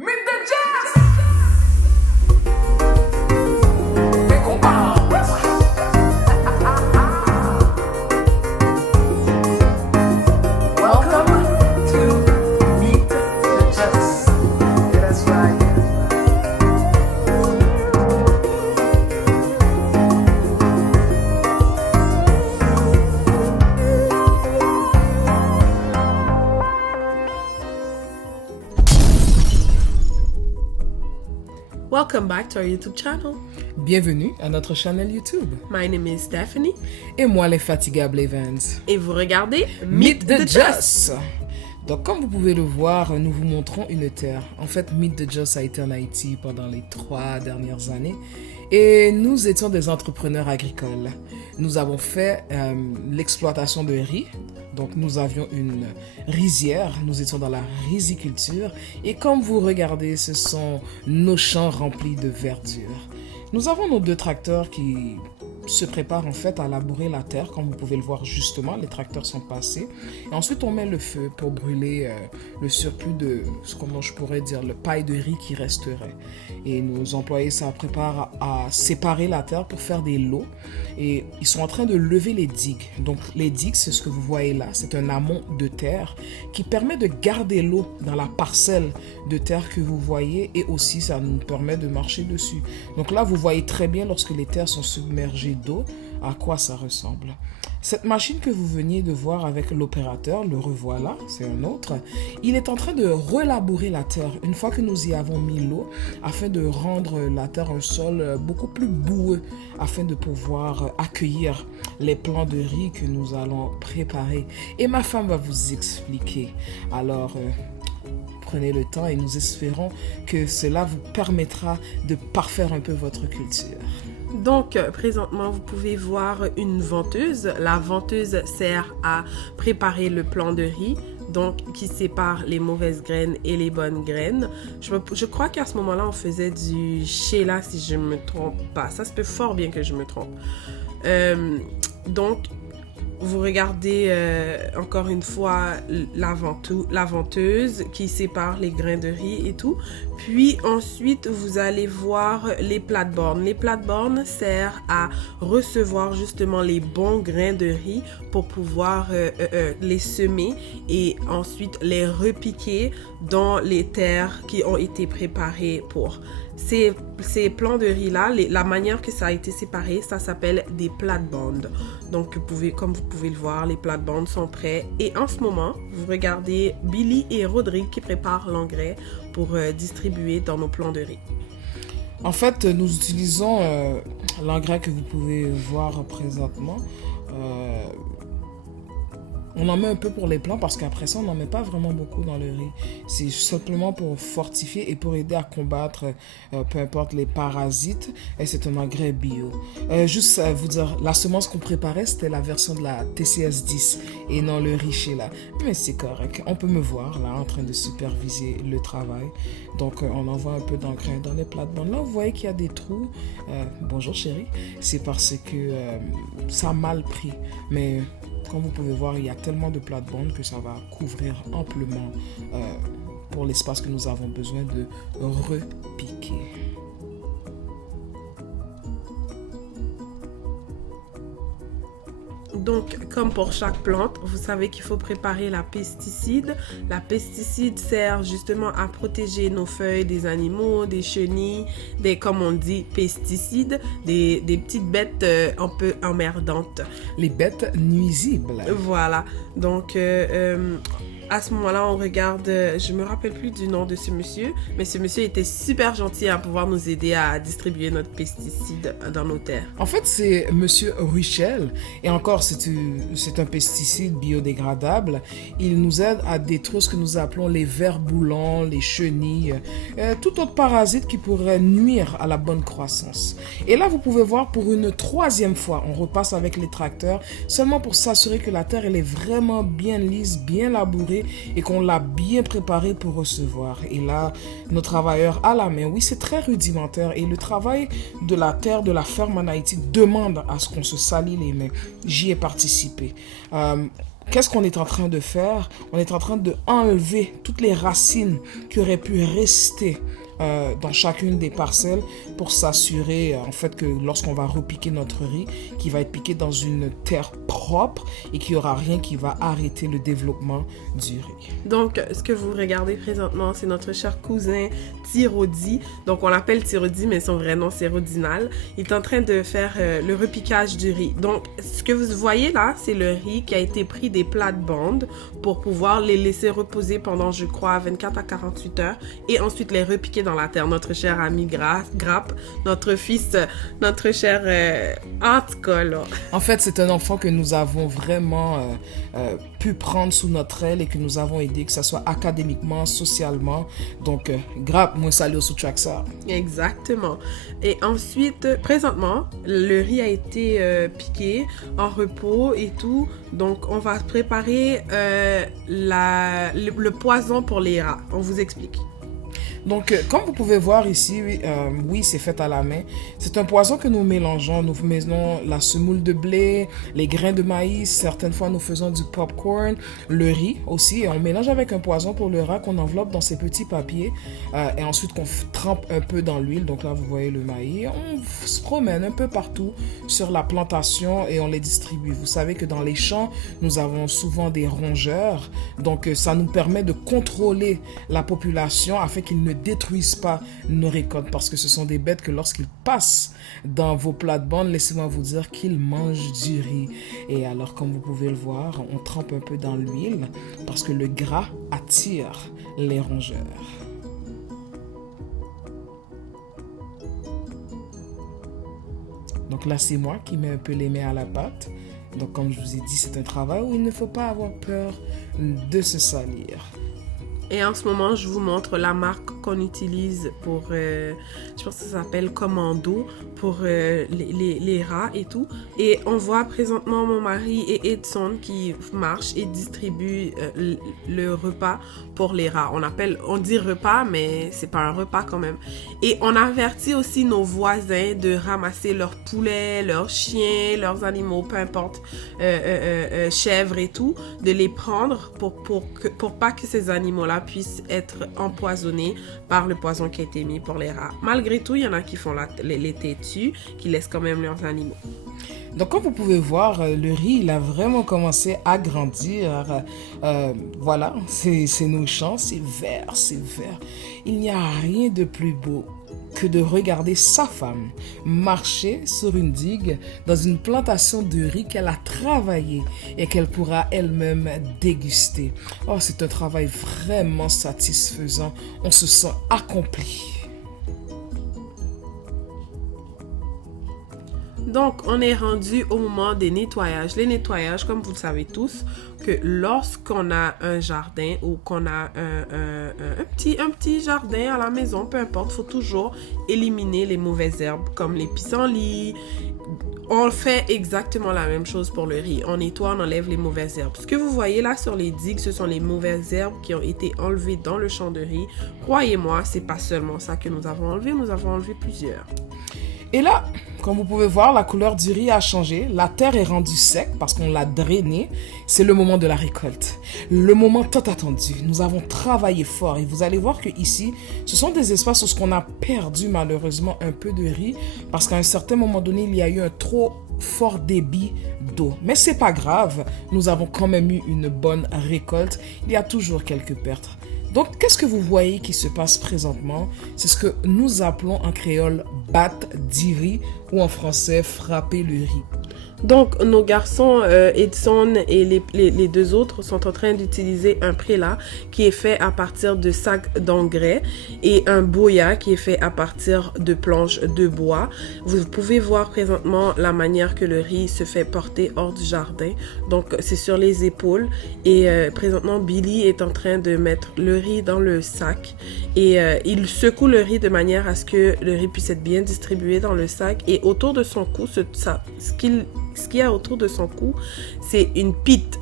Meet the Jazz! Big ol' bounce. Welcome to Meet the Jazz. Yeah, that's right. Welcome back to our YouTube channel. Bienvenue à notre channel YouTube. My name is Stephanie Et moi, les fatigables Evans. et vous regardez Meet the Joss. Donc, comme vous pouvez le voir, nous vous montrons une terre. En fait, Meet the Joss a été en Haïti pendant les 3 dernières années. Et nous étions des entrepreneurs agricoles. Nous avons fait l'exploitation de riz. Donc, nous avions une rizière. Nous étions dans la riziculture. Et comme vous regardez, ce sont nos champs remplis de verdure. Nous avons nos 2 tracteurs qui se préparent en fait à labourer la terre. Comme vous pouvez le voir justement, les tracteurs sont passés. Et ensuite, on met le feu pour brûler le surplus de, comment je pourrais dire, le paille de riz qui resterait. Et nos employés se préparent à séparer la terre pour faire des lots. Et ils sont en train de lever les digues. Donc les digues, c'est ce que vous voyez là. C'est un amont de terre qui permet de garder l'eau dans la parcelle de terre que vous voyez. Et aussi, ça nous permet de marcher dessus. Donc là, vous voyez très bien lorsque les terres sont submergées d'eau, à quoi ça ressemble. Cette machine que vous veniez de voir avec l'opérateur, le revoilà, c'est un autre, il est en train de relabourer la terre une fois que nous y avons mis l'eau afin de rendre la terre un sol beaucoup plus boueux afin de pouvoir accueillir les plants de riz que nous allons préparer. Et ma femme va vous expliquer. Alors, prenez le temps et nous espérons que cela vous permettra de parfaire un peu votre culture. Donc, présentement, vous pouvez voir une venteuse. La venteuse sert à préparer le plant de riz, donc qui sépare les mauvaises graines et les bonnes graines. Je crois qu'à ce moment-là, on faisait du Sheila, si je ne me trompe pas. Ça se peut fort bien que je me trompe. Donc, vous regardez encore une fois la venteuse qui sépare les grains de riz et tout. Puis ensuite, vous allez voir les plates-bornes. Les plates-bornes servent à recevoir justement les bons grains de riz pour pouvoir les semer et ensuite les repiquer dans les terres qui ont été préparées pour. Ces plants de riz-là, la manière que ça a été séparé, ça s'appelle des plates-bandes. Donc, comme vous pouvez le voir, les plates-bandes sont prêts. Et en ce moment, vous regardez Billy et Rodrigue qui préparent l'engrais pour distribuer dans nos plants de riz. En fait, nous utilisons l'engrais que vous pouvez voir présentement. On en met un peu pour les plants parce qu'après ça, on n'en met pas vraiment beaucoup dans le riz. C'est simplement pour fortifier et pour aider à combattre peu importe les parasites. Et c'est un engrais bio. Juste à vous dire, la semence qu'on préparait, c'était la version de la TCS 10 et non le riz Sheila. Mais c'est correct. On peut me voir là en train de superviser le travail. Donc, on envoie un peu d'engrais dans les plates-bandes. Là, vous voyez qu'il y a des trous. Bonjour chérie. C'est parce que ça a mal pris. Mais comme vous pouvez voir, il y a tellement de plates-bandes que ça va couvrir amplement pour l'espace que nous avons besoin de repiquer. Donc, comme pour chaque plante, vous savez qu'il faut préparer la pesticide. La pesticide sert justement à protéger nos feuilles des animaux, des chenilles, comme on dit, pesticides, des petites bêtes un peu emmerdantes. Les bêtes nuisibles. Voilà. Donc, à ce moment-là, on regarde, je me rappelle plus du nom de ce monsieur, mais ce monsieur était super gentil à pouvoir nous aider à distribuer notre pesticide dans nos terres. En fait, c'est Monsieur Richel, et encore, c'est un pesticide biodégradable. Il nous aide à détruire ce que nous appelons les vers boulants, les chenilles, tout autre parasite qui pourrait nuire à la bonne croissance. Et là, vous pouvez voir pour une 3e fois, on repasse avec les tracteurs, seulement pour s'assurer que la terre elle est vraiment bien lisse, bien labourée et qu'on l'a bien préparée pour recevoir. Et là, nos travailleurs à la main, oui, c'est très rudimentaire et le travail de la terre, de la ferme en Haïti demande à ce qu'on se salit les mains. J'y ai participé. qu'est-ce qu'on est en train de faire? On est en train de enlever toutes les racines qui auraient pu rester dans chacune des parcelles pour s'assurer en fait que lorsqu'on va repiquer notre riz, qu'il va être piqué dans une terre propre et qu'il n'y aura rien qui va arrêter le développement du riz. Donc, ce que vous regardez présentement, c'est notre cher cousin Thirodi. Donc, on l'appelle Thirodi, mais son vrai nom, c'est Rodinal. Il est en train de faire le repiquage du riz. Donc, ce que vous voyez là, c'est le riz qui a été pris des plates-bandes pour pouvoir les laisser reposer pendant, je crois, 24 à 48 heures et ensuite les repiquer dans la terre. Notre cher ami Grappe, notre fils, notre cher Anticole. En fait, c'est un enfant que nous avons vraiment pu prendre sous notre aile et que nous avons aidé, que ce soit académiquement, socialement. Donc, Grappe, moi, salut sous track ça. Exactement. Et ensuite, présentement, le riz a été piqué en repos et tout. Donc, on va préparer le poison pour les rats. On vous explique. Donc, comme vous pouvez voir ici, oui, c'est fait à la main. C'est un poison que nous mélangeons. Nous mettons la semoule de blé, les grains de maïs. Certaines fois, nous faisons du popcorn, le riz aussi. Et on mélange avec un poison pour le rat qu'on enveloppe dans ces petits papiers. Et ensuite, qu'on trempe un peu dans l'huile. Donc là, vous voyez le maïs. On se promène un peu partout sur la plantation et on les distribue. Vous savez que dans les champs, nous avons souvent des rongeurs. Donc, ça nous permet de contrôler la population afin qu'ils ne détruisent pas nos récoltes parce que ce sont des bêtes que lorsqu'ils passent dans vos plates-bandes, laissez-moi vous dire qu'ils mangent du riz. Et alors, comme vous pouvez le voir, on trempe un peu dans l'huile parce que le gras attire les rongeurs. Donc là, c'est moi qui mets un peu les mains à la pâte. Donc, comme je vous ai dit, c'est un travail où il ne faut pas avoir peur de se salir. Et en ce moment, je vous montre la marque qu'on utilise pour, je pense que ça s'appelle Commando, pour les rats et tout. Et on voit présentement mon mari et Edson qui marchent et distribuent le repas pour les rats. On dit repas, mais c'est pas un repas quand même. Et on avertit aussi nos voisins de ramasser leurs poulets, leurs chiens, leurs animaux, peu importe, chèvres et tout, de les prendre pour pas que ces animaux-là puissent être empoisonnés par le poison qui a été mis pour les rats. Malgré tout, il y en a qui font les têtus, qui laissent quand même leurs animaux. Donc, comme vous pouvez voir, le riz, il a vraiment commencé à grandir. Voilà, c'est nos champs, c'est vert, c'est vert. Il n'y a rien de plus beau que de regarder sa femme marcher sur une digue dans une plantation de riz qu'elle a travaillé et qu'elle pourra elle-même déguster. Oh, c'est un travail vraiment satisfaisant. On se sent accompli. Donc, on est rendu au moment des nettoyages. Les nettoyages, comme vous le savez tous, que lorsqu'on a un jardin ou qu'on a un petit jardin à la maison, peu importe, il faut toujours éliminer les mauvaises herbes comme les pissenlits. On fait exactement la même chose pour le riz. On nettoie, on enlève les mauvaises herbes. Ce que vous voyez là sur les digues, ce sont les mauvaises herbes qui ont été enlevées dans le champ de riz. Croyez-moi, c'est pas seulement ça que nous avons enlevé plusieurs. Et là, comme vous pouvez voir, la couleur du riz a changé. La terre est rendue sec parce qu'on l'a drainée. C'est le moment de la récolte. Le moment tant attendu. Nous avons travaillé fort et vous allez voir que ici, ce sont des espaces où on a perdu malheureusement un peu de riz parce qu'à un certain moment donné, il y a eu un trop fort débit d'eau. Mais c'est pas grave. Nous avons quand même eu une bonne récolte. Il y a toujours quelques pertes. Donc, qu'est-ce que vous voyez qui se passe présentement? C'est ce que nous appelons en créole « battre du riz » ou en français « frapper le riz ». Donc, nos garçons, Edson et les deux autres, sont en train d'utiliser un prélat qui est fait à partir de sacs d'engrais et un boya qui est fait à partir de planches de bois. Vous pouvez voir présentement la manière que le riz se fait porter hors du jardin. Donc, c'est sur les épaules et présentement, Billy est en train de mettre le riz dans le sac et il secoue le riz de manière à ce que le riz puisse être bien distribué dans le sac et autour de son cou, ce qu'il y a autour de son cou, c'est une pite.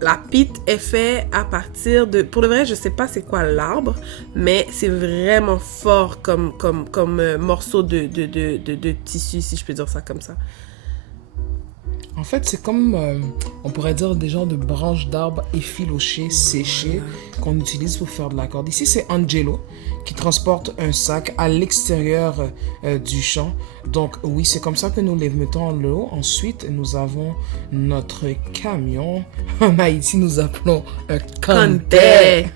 La pite est faite à partir de... Pour le vrai, je sais pas c'est quoi l'arbre, mais c'est vraiment fort comme morceau de tissu, si je peux dire ça comme ça. En fait, c'est comme, on pourrait dire, des genres de branches d'arbres effilochées, séchées, qu'on utilise pour faire de la corde. Ici, c'est Angelo qui transporte un sac à l'extérieur du champ. Donc, oui, c'est comme ça que nous les mettons en l'eau. Ensuite, nous avons notre camion. En Haïti, nous appelons un canter.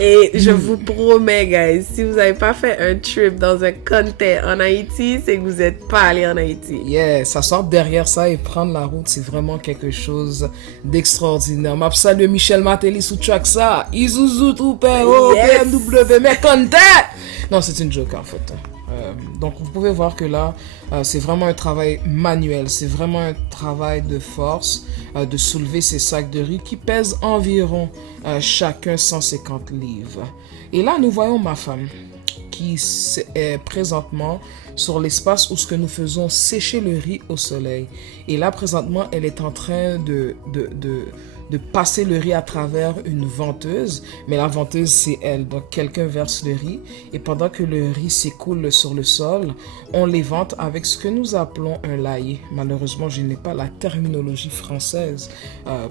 Et je vous promets, guys, si vous n'avez pas fait un trip dans un canter en Haïti, c'est que vous n'êtes pas allé en Haïti. Yeah, s'asseoir derrière ça et prendre la route, c'est vraiment quelque chose d'extraordinaire. Ma salue Michel Matéli sous track ça. Isuzu tout père, Yes. BMW, mais canter. Non, c'est une joke en fait. Donc vous pouvez voir que là, c'est vraiment un travail manuel, c'est vraiment un travail de force de soulever ces sacs de riz qui pèsent environ chacun 150 livres. Et là, nous voyons ma femme qui est présentement sur l'espace où ce que nous faisons sécher le riz au soleil. Et là, présentement, elle est en train de passer le riz à travers une venteuse, mais la venteuse, c'est elle. Donc, quelqu'un verse le riz, et pendant que le riz s'écoule sur le sol, on l'évente avec ce que nous appelons un laillé. Malheureusement, je n'ai pas la terminologie française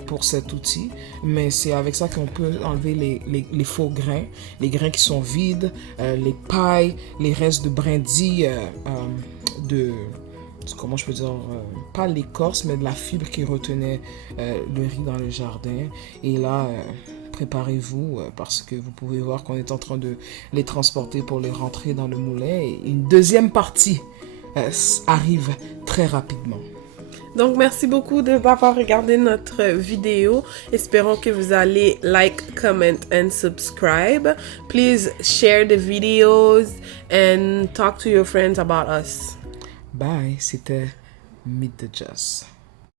pour cet outil, mais c'est avec ça qu'on peut enlever les faux grains, les grains qui sont vides, les pailles, les restes de brindilles, comment je peux dire, pas l'écorce, mais de la fibre qui retenait le riz dans le jardin. Et là, préparez-vous parce que vous pouvez voir qu'on est en train de les transporter pour les rentrer dans le moulin. Et une deuxième partie arrive très rapidement. Donc, merci beaucoup d'avoir regardé notre vidéo. Espérons que vous allez like, comment and subscribe. Please share the videos and talk to your friends about us. Bye, c'était Meet the Jazz.